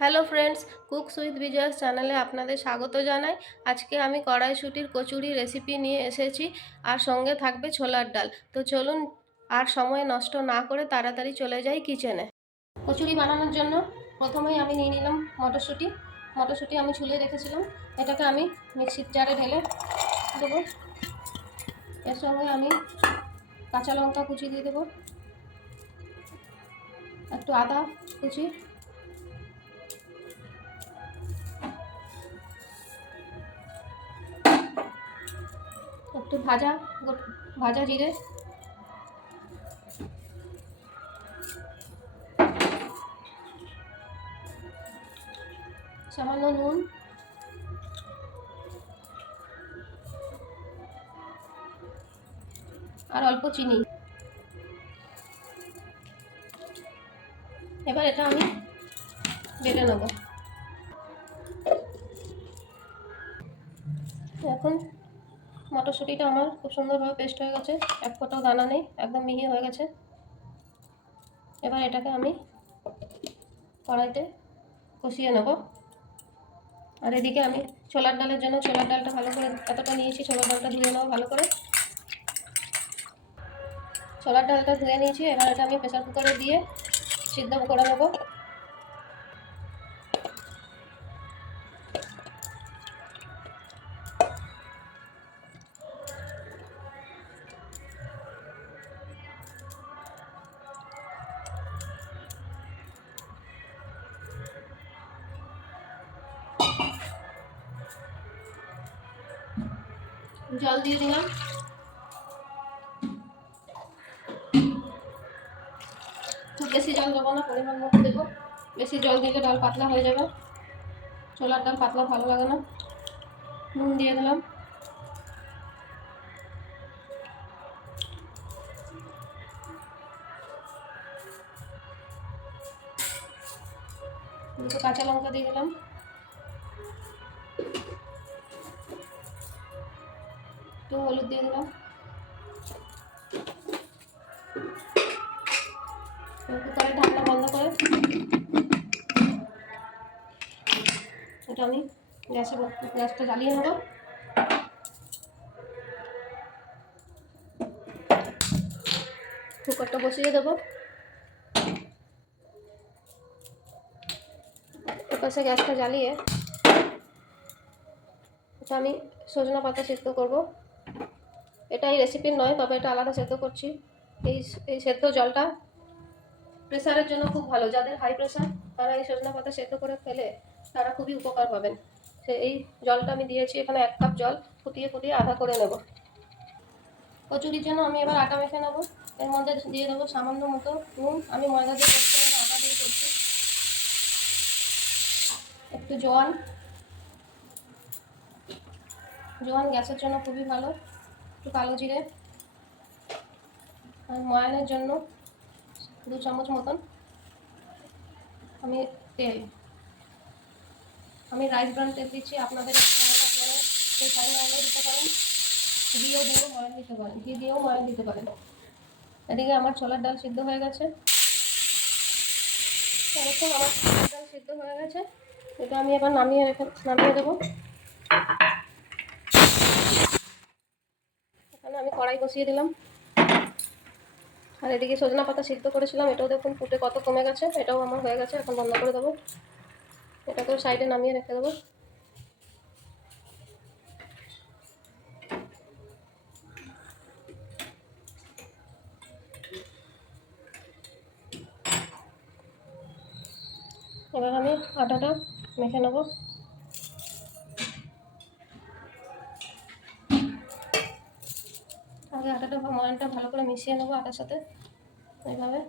Hello friends, cooks with বিজয়াস চ্যানেলে আপনাদের স্বাগত জানাই। আজকে আমি কড়াইশুঁটির কচুরি রেসিপি নিয়ে এসেছি, আর সঙ্গে থাকবে ছোলার ডাল। তো চলুন আর সময় নষ্ট না করে তাড়াতাড়ি চলে যাই কিচেনে। কচুরি বানানোর জন্য প্রথমেই আমি নিয়ে নিলাম মটরশুঁটি। মটরশুঁটি আমি ছুলে রেখেছিলাম, এটাকে আমি মিক্সির জারে ঢেলে দেবো। এর সঙ্গে আমি কাঁচা লঙ্কা কুচি দিয়ে দেবো, একটু আদা কুচি, একটু ভাজা জিরে, সামান্য নুন, আর অল্প চিনি। এবার এটা আমি বেটে নেব। এখন মটরশুঁটিটা আমার খুব সুন্দরভাবে পেস্ট হয়ে গেছে, এক ফোঁটাও দানা নেই, একদম মিহি হয়ে গেছে। এবার এটাকে আমি কড়াইতে কষিয়ে নেব। আর এদিকে আমি ছোলার ডালের জন্য ছোলার ডালটা ভালো করে এতটা নিয়েছি, ছোলার ডালটা ধুয়ে নেবো ভালো করে। ছোলার ডালটা ধুয়ে নিয়েছি, এবার এটা আমি প্রেসার কুকারে দিয়ে সিদ্ধ করে নেব। জল দিয়ে দিলাম, খুব বেশি জল দেবো না, পরিমাণ মতো দেবো। বেশি জল দিলে ডাল পাতলা হয়ে যাবে, ছোলার ডাল পাতলা ভালো লাগে না। নুন দিয়ে দিলাম, দুটো কাঁচা লঙ্কা দিয়ে দিলাম, একটু হলুদ দিয়ে দিলাম। কুকারের ঢাকনা বন্ধ করে এটা আমি গ্যাসটা জ্বালিয়ে নেব। কুকারটা বসিয়ে দেবো, এপাশে গ্যাসটা জ্বালিয়ে এটা আমি সজনা পাতা সেদ্ধ করব। এটা এই রেসিপির নয়, তবে এটা আলাদা সেদ্ধ করছি। এই সেদ্ধ জলটা প্রেসারের জন্য খুব ভালো। যাদের হাই প্রেসার তারা এই সজনা পাতা সেদ্ধ করে খেলে তারা খুবই উপকার পাবেন। এই জলটা আমি দিয়েছি, এখানে 1 কাপ জল ফুটিয়ে ফুটিয়ে আধা করে নেব। কচুরির জন্য আমি এবার আটা মেখে নেব। এর মধ্যে দিয়ে দেবো সামান্য মতো নুন, আমি ময়দা দিয়ে করছি না, আটা দিয়ে করছি। একটু জোয়ান গ্যাসের জন্য খুবই ভালো। একটু কালো জিরে, আর ময়ানের জন্য 2 চামচ মতন আমি তেল, আমি রাইস ব্রান তেল দিচ্ছি। আপনাদের আপনারা সেই টাইম অয়েল দিতে পারেন, ঘিও দিয়েও ময়ান দিতে পারেন, ঘি দিয়েও ময়ান দিতে পারেন। এদিকে আমার ছোলার ডাল সিদ্ধ হয়ে গেছে। এরকম আমার ছোলার ডাল সিদ্ধ হয়ে গেছে, এটা আমি এবার নামিয়ে দেবো। এখানে আমি কড়াই বসিয়ে দিলাম, আর এদিকে সজনা পাতা সিদ্ধ করেছিলাম, এটাও দেখুন ফুটে কত কমে গেছে। এটাও আমার হয়ে গেছে, এখন বন্ধ করে দেবো। এটাকেও সাইডে নামিয়ে রেখে দেবো। এবার আমি আটাটা মেখে নেব। আগে আটাটা ময়ানটা ভালো করে মিশিয়ে নেবো আটার সাথে, এইভাবে।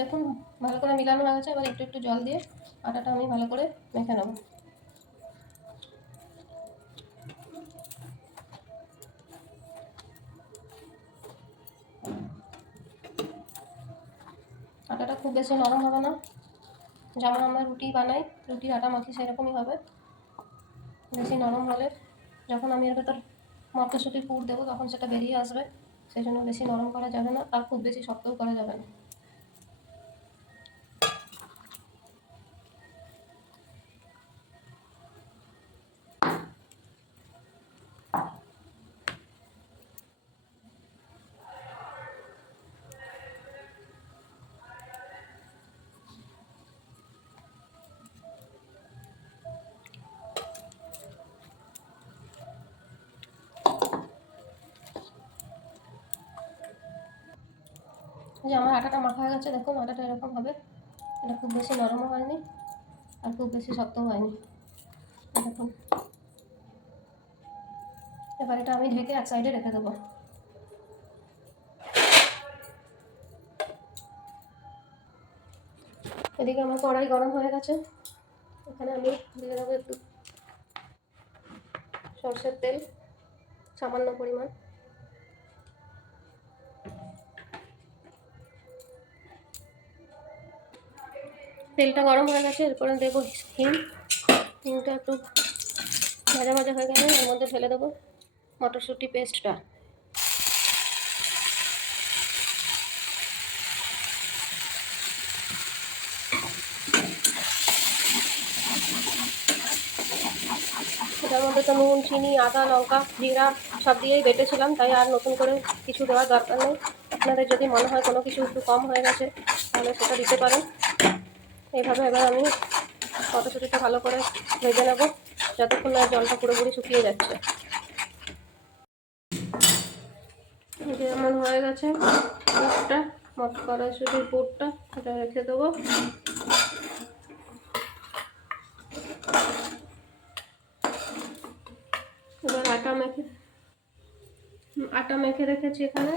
দেখুন ভালো করে মিলানো হয়ে গেছে। এবার একটু একটু জল দিয়ে আটাটা আমি ভালো করে মেখে নেব। আটাটা খুব বেশি নরম হবে না, যেমন আমরা রুটি বানাই, রুটির আটা মাখি সেরকমই হবে। বেশি নরম হলে যখন আমি এর ভেতর মটরশুঁটির পুর দেবো তখন সেটা বেরিয়ে আসবে, সেই জন্য বেশি নরম করা যাবে না, আর খুব বেশি শক্তও করা যাবে না। যে আমার আটাটা মাখা হয়ে গেছে, দেখুন আটাটা এরকম হবে। এটা খুব বেশি নরমও হয়নি আর খুব বেশি শক্তও হয়নি, দেখুন। এবার এটা আমি ঢেকে এক সাইডে রেখে দেবো। এদিকে আমার কড়াই গরম হয়ে গেছে, এখানে আমি দিয়ে দেবো একটু সরষের তেল, সামান্য পরিমাণ। তেলটা গরম হয়ে গেছে, এরপরে দেবো হিং। হিংটা একটু ভাজা ভাজা হয়ে গেলে এর মধ্যে ঢেলে দেবো মটরশুঁটি পেস্টটা। এটার মধ্যে তো নুন, চিনি, আদা, লঙ্কা, জিরা সব দিয়েই বেটেছিলাম, তাই আর নতুন করে কিছু দেওয়ার দরকার নেই। আপনাদের যদি মনে হয় কোনো কিছু একটু কম হয়ে গেছে তাহলে সেটা দিতে পারেন। এইভাবে এবার আমি মটরশুঁটিটা ভালো করে ভেজে নেব যতক্ষণ না জলটা পুরোপুরি শুকিয়ে যাচ্ছে। এটা আমার হয়ে গেছে পুরটা, কড়াইশুঁটির পুরটা, এটা রেখে দেবো। এবার আটা মেখে রেখেছি এখানে,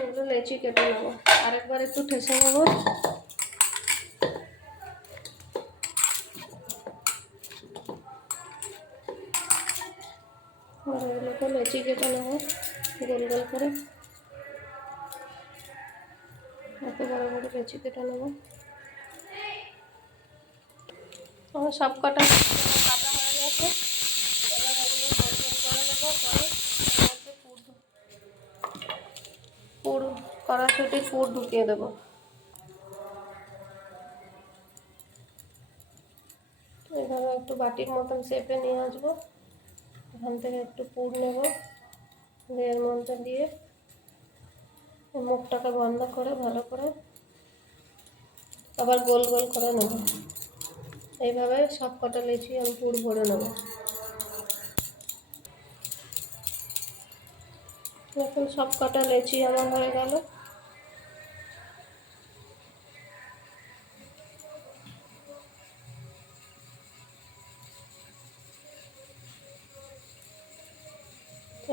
এগুলো লেচি কেটে নেবো। আরেকবার একটু ঠেসে নেবো। আর এগুলোকে লেচি কেটে নেবো গোল গোল করে, এত বড় বড় লেচি কেটে নেবো। আমার সব কটা কাটা হয়ে গেছে। এবার এগুলো গোল গোল করে নেবো, করে পুর কড়াইশুঁটির পুর ঢুকিয়ে দেবো। এভাবে একটু বাটির মতন শেপে নিয়ে আসবো, এখান থেকে একটু পুর নেব, এর মধ্যে দিয়ে মুখটাকে বন্ধ করে ভালো করে আবার গোল গোল করে নেব। এইভাবে সব কটা লেচি আমি পুর ভরে নেব। এখন সব কটা লেচি আমার হয়ে গেল।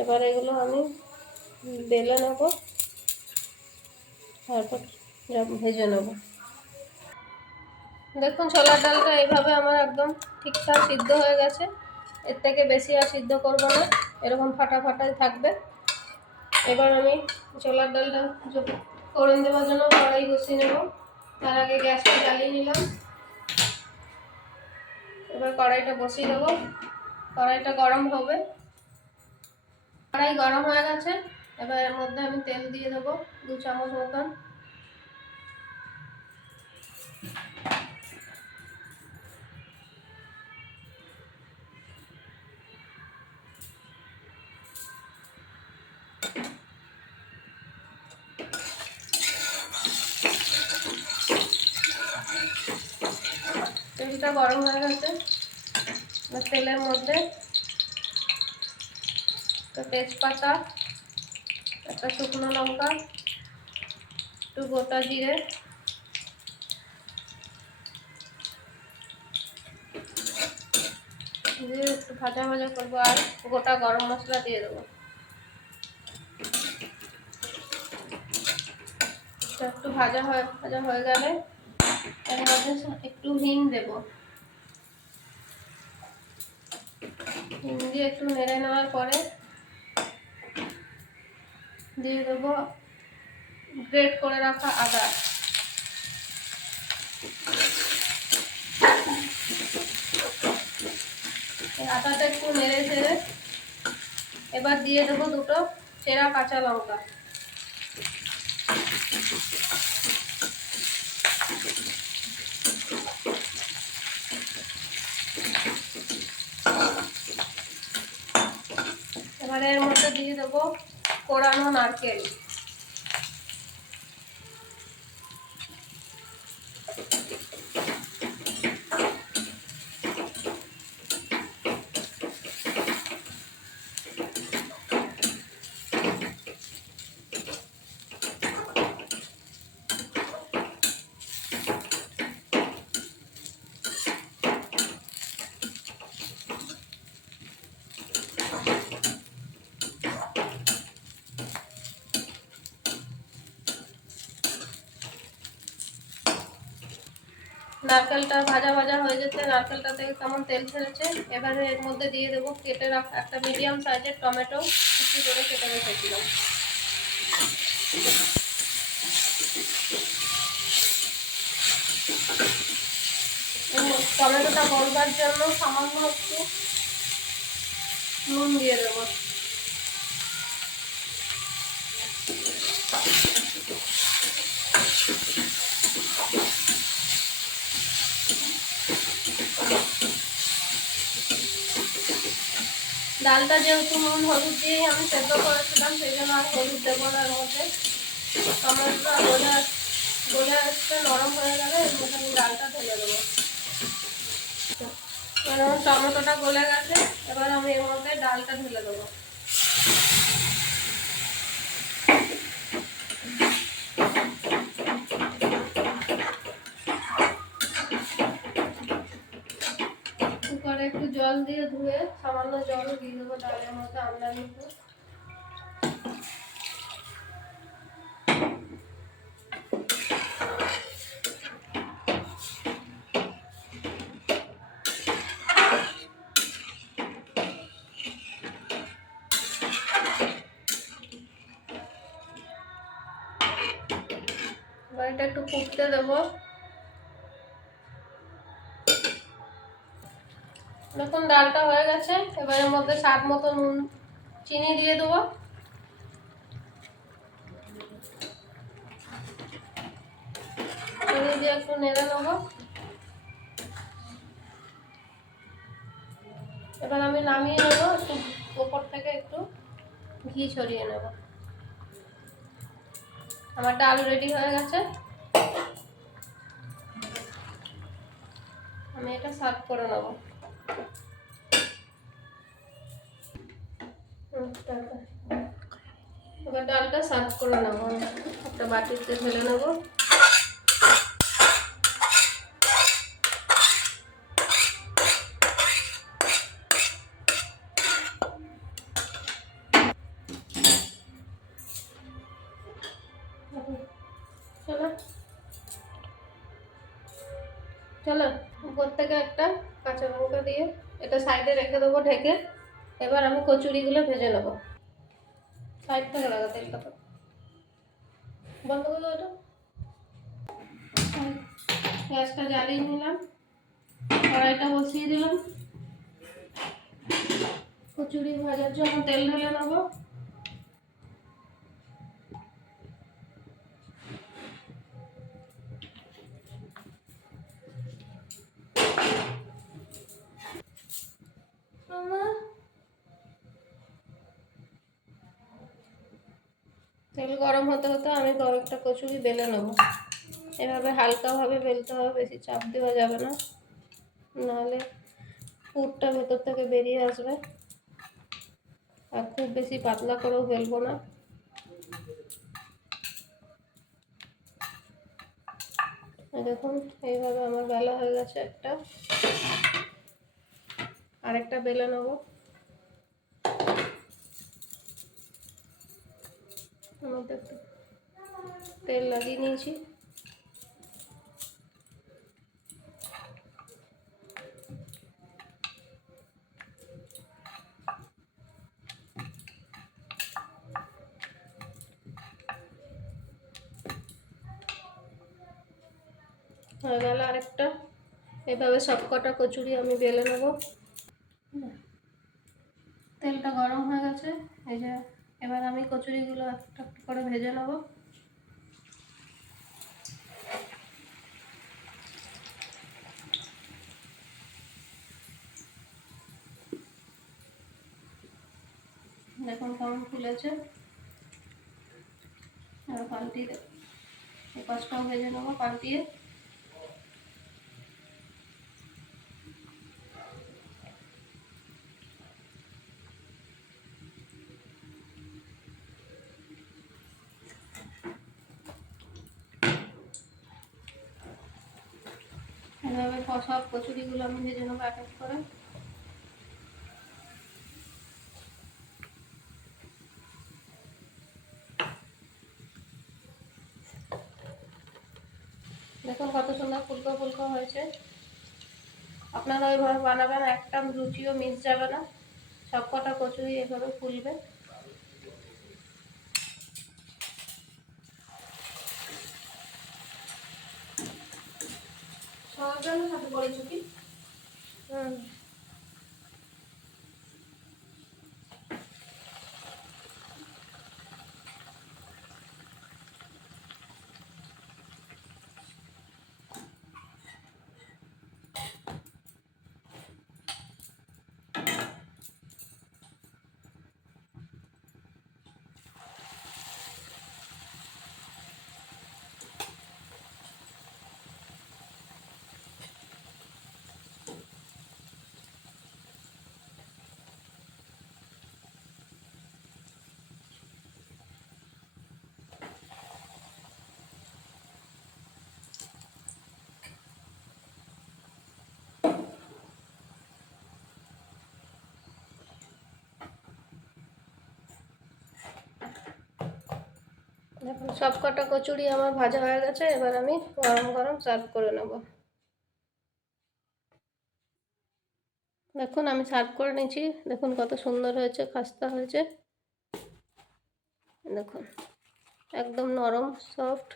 এবার এগুলো আমি বেলে নেব, তারপর ভেজে নেব। দেখুন ছোলার ডালটা এইভাবে আমার একদম ঠিকঠাক সিদ্ধ হয়ে গেছে, এর থেকে বেশি আর সিদ্ধ করব না, এরকম ফাটা ফাটাই থাকবে। এবার আমি ছোলার ডালটা ফোড়ন দেওয়ার জন্য কড়াই বসিয়ে নেব। তার আগে গ্যাসটা জ্বালিয়ে নিলাম। এবার কড়াইটা বসিয়ে দেবো, কড়াইটা গরম হবে। কড়াই গরম হয়ে গেছে, এবার এর মধ্যে আমি তেল দিয়ে দেবো 2 চামচ মতন। তেলটা গরম হয়ে গেছে, তেলের মধ্যে একটা তেজপাতা, একটা শুকনো লঙ্কা, একটু গোটা জিরে, দিয়ে একটু ভাজা ভাজা করবো, আর গোটা গরম মশলা দিয়ে দেবো। একটু ভাজা হয়ে গেলে এর মধ্যে একটু হিং দেব। হিং দিয়ে একটু নেড়ে নেওয়ার পরে দিয়ে দেবো গ্রেট করে রাখা আদা। আদাটা একটু নেড়ে চেড়ে এবার দিয়ে দেবো দুটো চেরা কাঁচা লঙ্কা। এবারে এর মধ্যে দিয়ে দেবো কোরানো নারকেল। নারকেলটা ভাজা হয়ে যেতে নারকেলটা থেকে কেমন তেল ছেড়েছে। এবারে এর মধ্যে দিয়ে দেবো কেটে রাখা একটা মিডিয়াম সাইজের টমেটো, কুচি করে কেটে রেখেছিলাম। টমেটোটা গলবার জন্য সামান্য একটু নুন দিয়ে দেবো। ডালটা যেহেতু নুন হলুদ দিয়েই আমি সেদ্ধ করেছিলাম, সেই জন্য আর হলুদ দেবো না। এর মধ্যে টমেটোটা গলে আসতে নরম হয়ে গেলে এর মধ্যে আমি ডালটা ঢেলে দেবো। টমেটোটা গলে গেছে, এবার আমি এর মধ্যে ডালটা ঢেলে দেবো। কুকারে একটু জল দিয়ে ধুয়ে সামান্য জল দিয়ে দেবো ডালের মধ্যে আমদানি একটু। এবার এটা একটু ফুটতে দেবো। দেখুন ডালটা হয়ে গেছে। এবার এর মধ্যে স্বাদ মতো নুন চিনি দিয়ে দেবো। চিনি দিয়ে একটু নেড়ে নেবো। এবার আমি নামিয়ে নেবো, একটু উপর থেকে একটু ঘি ছড়িয়ে নেব। আমার ডাল রেডি হয়ে গেছে, আমি এটা সার্ভ করে নেব। এবার ডালটা সার্ভ করে নেব, একটা বাটিতে ঢেলে নেব। চলো চলো উপর থেকে একটা কাঁচা লঙ্কা দিয়ে এটা সাইডে রেখে দেবো ঢেকে। এবার আমি কচুরিগুলো ভেজে নেব। সাইড থেকে লাগা তেলটা বন্ধ করে দাও। গ্যাসটা জ্বালিয়ে নিলাম, কড়াইটা বসিয়ে দিলাম। কচুরি ভাজার জন্য তেল ঢেলে নেবো। তেল গরম হতে হতে আমি কয়েকটা কচুরি বেলে নেব। এভাবে হালকাভাবে বেলতে হবে, বেশি চাপ দেওয়া যাবে না, নাহলে পুরটা ভেতর থেকে বেরিয়ে আসবে। আর খুব বেশি পাতলা করেও বেলবো না। দেখুন এইভাবে আমার বেলা হয়ে গেছে একটা। আরেকটা বেলে নেব। আমাদের তেল লাগিয়ে নিয়েছি। হয়ে গেল আরেকটা। এভাবে সবকটা কচুরি আমি বেলে নেব। তেলটা গরম হয়ে গেছে, এই যে এবার আমি কচুরিগুলো একটা একটা করে ভেজে নেব। দেখুন কেমন ফুলেছে। এবার পাল্টিয়ে দেব, এই পাঁচটাও ভেজে নেবো পাল্টিয়ে। এভাবে সব কচুরিগুলো আমি ভেজে নেবো এক এক করে। দেখুন কত সুন্দর ফুলকো ফুলকো হয়েছে। আপনারা ওইভাবে বানাবেন, একটা রুটিও মিস যাবে না, সবকটা কচুরি এভাবে ফুলবে। সাথে বলেছো কি? দেখুন সবকটা কচুরি আমার ভাজা হয়ে গেছে, এবার আমি গরম গরম সার্ভ করে নেব। দেখুন আমি সার্ভ করে নিয়েছি, দেখুন কত সুন্দর হয়েছে, খাস্তা হয়েছে। দেখুন একদম নরম সফট।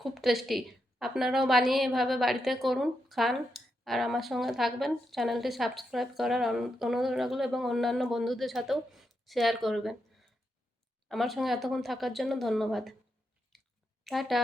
খুব টেস্টি। আপনারাও বানিয়ে এভাবে বাড়িতে করুন, খান, আর আমার সঙ্গে থাকবেন। চ্যানেলটি সাবস্ক্রাইব করার অনুরোধ রাখলো এবং অন্যান্য বন্ধুদের সাথেও শেয়ার করবেন। আমার সঙ্গে এতক্ষণ থাকার জন্য ধন্যবাদ। টাটা।